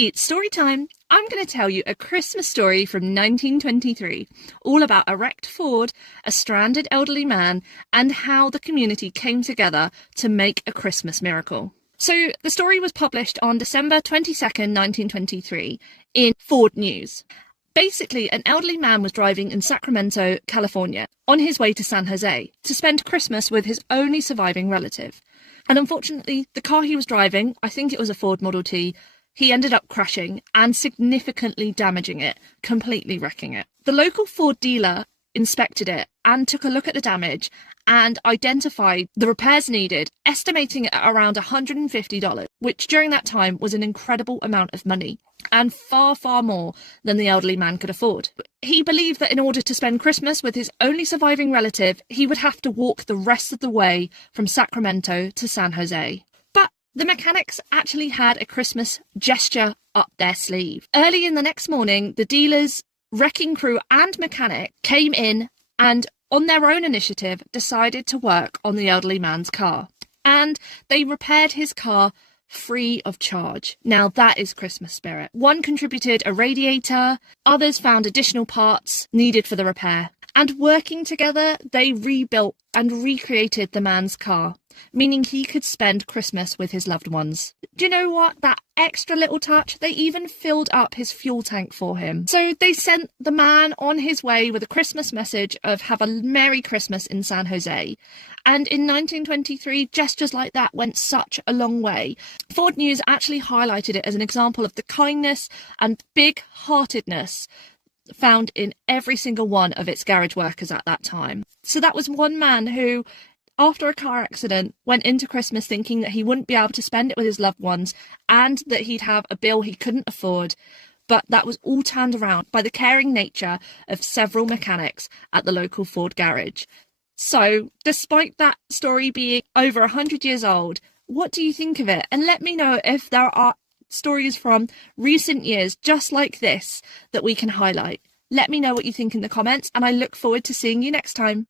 It's story time. I'm going to tell you a Christmas story from 1923, all about a wrecked Ford, a stranded elderly man, and how the community came together to make a Christmas miracle. So the story was published on December 22nd, 1923 in Ford News. Basically, an elderly man was driving in Sacramento, California, on his way to San Jose to spend Christmas with his only surviving relative. And unfortunately, the car he was driving, I think it was a Ford Model T, he ended up crashing and significantly damaging it, completely wrecking it. The local Ford dealer inspected it and took a look at the damage and identified the repairs needed, estimating it at around $150, which during that time was an incredible amount of money and far, far more than the elderly man could afford. He believed that in order to spend Christmas with his only surviving relative, he would have to walk the rest of the way from Sacramento to San Jose. But the mechanics actually had a Christmas gesture up their sleeve. Early in the next morning, the dealer's wrecking crew and mechanic came in and, on their own initiative, decided to work on the elderly man's car. And they repaired his car free of charge. Now that is Christmas spirit. One contributed a radiator, others found additional parts needed for the repair. And working together, they rebuilt and recreated the man's car, meaning he could spend Christmas with his loved ones. Do you know what? That extra little touch, they even filled up his fuel tank for him. So they sent the man on his way with a Christmas message of "Have a Merry Christmas" in San Jose. And in 1923, gestures like that went such a long way. Ford News actually highlighted it as an example of the kindness and big-heartedness found in every single one of its garage workers at that time. So that was one man who, after a car accident, went into Christmas thinking that he wouldn't be able to spend it with his loved ones and that he'd have a bill he couldn't afford. But that was all turned around by the caring nature of several mechanics at the local Ford garage. So, despite that story being over 100 years old, what do you think of it? And let me know if there are stories from recent years just like this that we can highlight. Let me know what you think in the comments, and I look forward to seeing you next time.